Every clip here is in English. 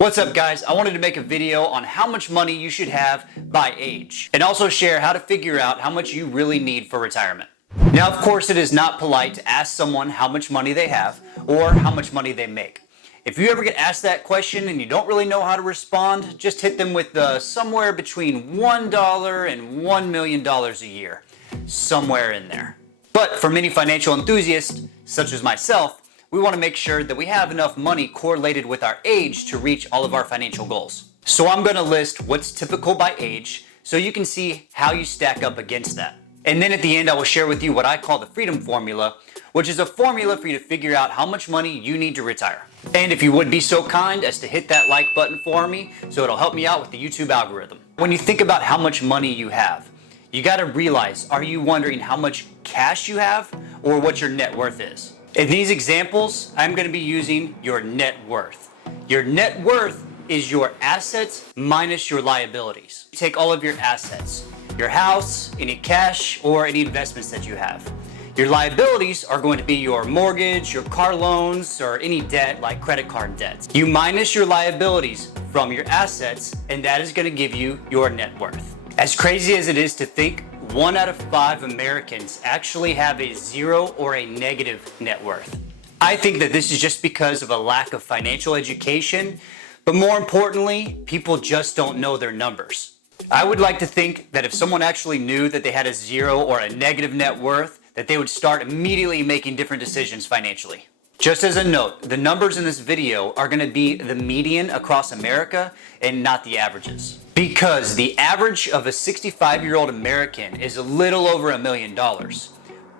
What's up guys? I wanted to make a video on how much money you should have by age and also share how to figure out how much you really need for retirement. Now of course it is not polite to ask someone how much money they have or how much money they make. If you ever get asked that question and you don't really know how to respond, just hit them with somewhere between $1 and $1 million a year. Somewhere in there. But for many financial enthusiasts, such as myself, we want to make sure that we have enough money correlated with our age to reach all of our financial goals. So I'm going to list what's typical by age so you can see how you stack up against that. And then at the end, I will share with you what I call the freedom formula, which is a formula for you to figure out how much money you need to retire. And if you would be so kind as to hit that like button for me, so it'll help me out with the YouTube algorithm. When you think about how much money you have, you got to realize, are you wondering how much cash you have or what your net worth is? In these examples, I'm going to be using your net worth. Your net worth is your assets minus your liabilities. Take all of your assets, your house, any cash, or any investments that you have. Your liabilities are going to be your mortgage, your car loans, or any debt like credit card debts. You minus your liabilities from your assets, and that is going to give you your net worth. As crazy as it is to think, 1 out of 5 Americans actually have a 0 or a negative net worth. I think that this is just because of a lack of financial education, but more importantly, people just don't know their numbers. I would like to think that if someone actually knew that they had a 0 or a negative net worth, that they would start immediately making different decisions financially. Just as a note, the numbers in this video are going to be the median across America and not the averages. Because the average of a 65-year-old American is a little over $1 million,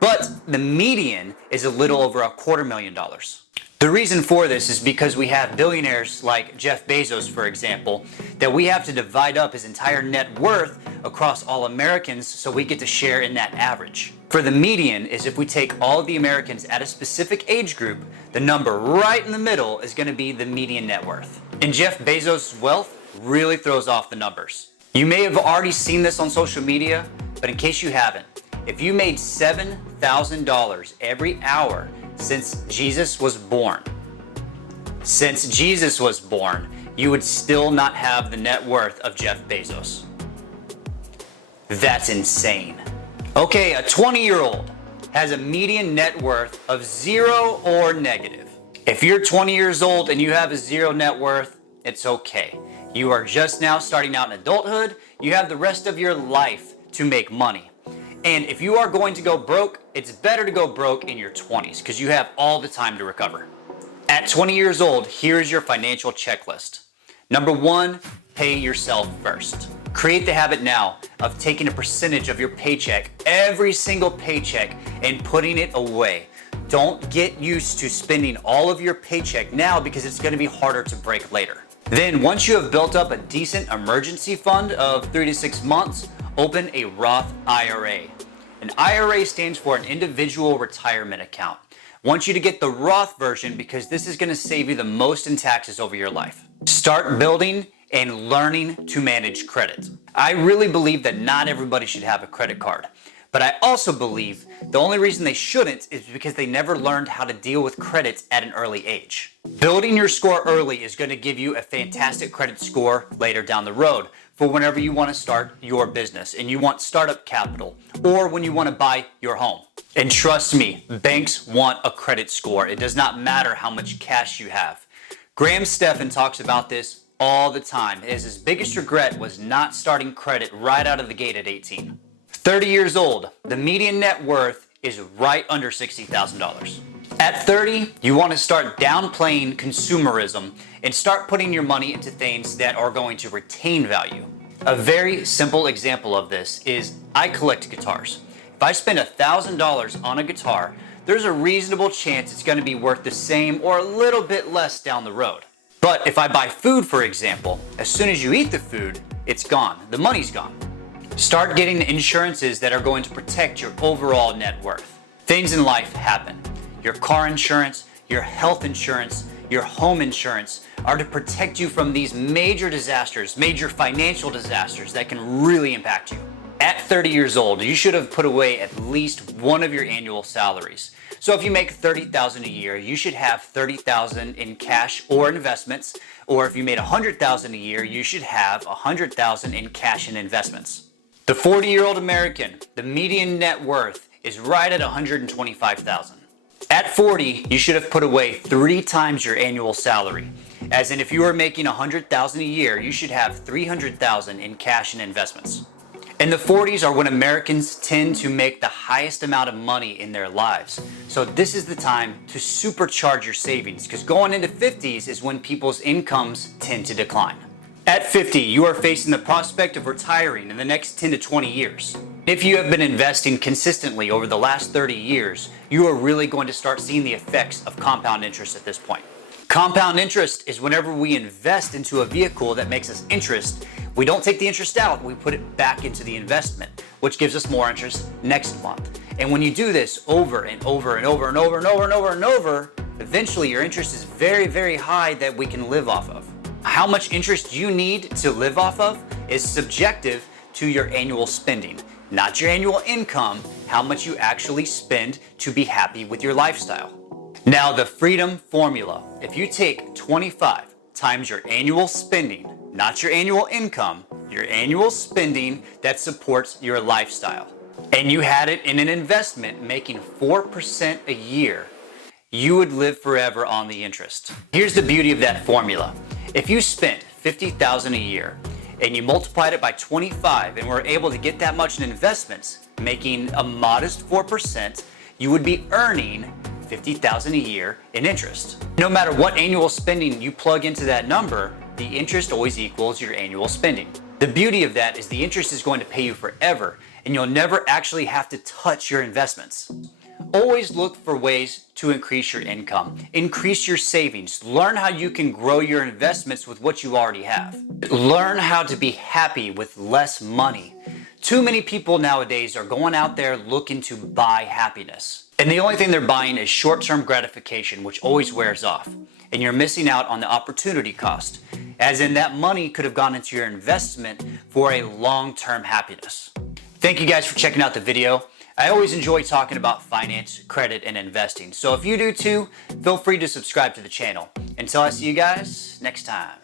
but the median is a little over $250,000. The reason for this is because we have billionaires like Jeff Bezos, for example, that we have to divide up his entire net worth across all Americans so we get to share in that average. For the median is if we take all of the Americans at a specific age group, the number right in the middle is going to be the median net worth. And Jeff Bezos' wealth really throws off the numbers. You may have already seen this on social media, but in case you haven't, if you made $7,000 every hour since Jesus was born, you would still not have the net worth of Jeff Bezos. That's insane. Okay, a 20-year-old has a median net worth of 0 or negative. If you're 20 years old and you have a 0 net worth, it's okay. You are just now starting out in adulthood. You have the rest of your life to make money. And if you are going to go broke, it's better to go broke in your 20s because you have all the time to recover. At 20 years old, here's your financial checklist. Number 1, pay yourself first. Create the habit now of taking a percentage of your paycheck, every single paycheck, and putting it away. Don't get used to spending all of your paycheck now because it's going to be harder to break later. Then once you have built up a decent emergency fund of 3 to 6 months, open a Roth IRA. An IRA stands for an individual retirement account. I want you to get the Roth version because this is going to save you the most in taxes over your life. Start building and learning to manage credit. I really believe that not everybody should have a credit card. But I also believe the only reason they shouldn't is because they never learned how to deal with credit at an early age. Building your score early is going to give you a fantastic credit score later down the road for whenever you want to start your business and you want startup capital or when you want to buy your home. And trust me, banks want a credit score. It does not matter how much cash you have. Graham Stephan talks about this all the time. His biggest regret was not starting credit right out of the gate at 18. 30 years old, the median net worth is right under $60,000. At 30, you want to start downplaying consumerism and start putting your money into things that are going to retain value. A very simple example of this is I collect guitars. If I spend $1,000 on a guitar, there's a reasonable chance it's going to be worth the same or a little bit less down the road. But if I buy food, for example, as soon as you eat the food, it's gone. The money's gone. Start getting insurances that are going to protect your overall net worth. Things in life happen. Your car insurance, your health insurance, your home insurance are to protect you from these major disasters, major financial disasters that can really impact you. At 30 years old, you should have put away at least one of your annual salaries. So if you make $30,000 a year, you should have $30,000 in cash or investments. Or if you made $100,000 a year, you should have $100,000 in cash and investments. The 40-year-old American, the median net worth is right at $125,000. At 40, you should have put away 3 times your annual salary. As in, if you were making $100,000 a year, you should have $300,000 in cash and investments. And the 40s are when Americans tend to make the highest amount of money in their lives. So this is the time to supercharge your savings, because going into 50s is when people's incomes tend to decline. At 50, you are facing the prospect of retiring in the next 10 to 20 years. If you have been investing consistently over the last 30 years, you are really going to start seeing the effects of compound interest at this point. Compound interest is whenever we invest into a vehicle that makes us interest, we don't take the interest out, we put it back into the investment, which gives us more interest next month. And when you do this over and over and over and over and over and over and over, eventually your interest is very, very high that we can live off of. How much interest you need to live off of is subjective to your annual spending, not your annual income, how much you actually spend to be happy with your lifestyle. Now, the freedom formula, if you take 25 times your annual spending, not your annual income, your annual spending that supports your lifestyle, and you had it in an investment making 4% a year, you would live forever on the interest. Here's the beauty of that formula. If you spent $50,000 a year and you multiplied it by 25 and were able to get that much in investments, making a modest 4%, you would be earning $50,000 a year in interest. No matter what annual spending you plug into that number, the interest always equals your annual spending. The beauty of that is the interest is going to pay you forever, and you'll never actually have to touch your investments. Always look for ways to increase your income, increase your savings, learn how you can grow your investments with what you already have. Learn how to be happy with less money. Too many people nowadays are going out there looking to buy happiness. And the only thing they're buying is short-term gratification, which always wears off. And you're missing out on the opportunity cost, as in that money could have gone into your investment for a long-term happiness. Thank you guys for checking out the video. I always enjoy talking about finance, credit, and investing. So if you do too, feel free to subscribe to the channel. Until I see you guys next time.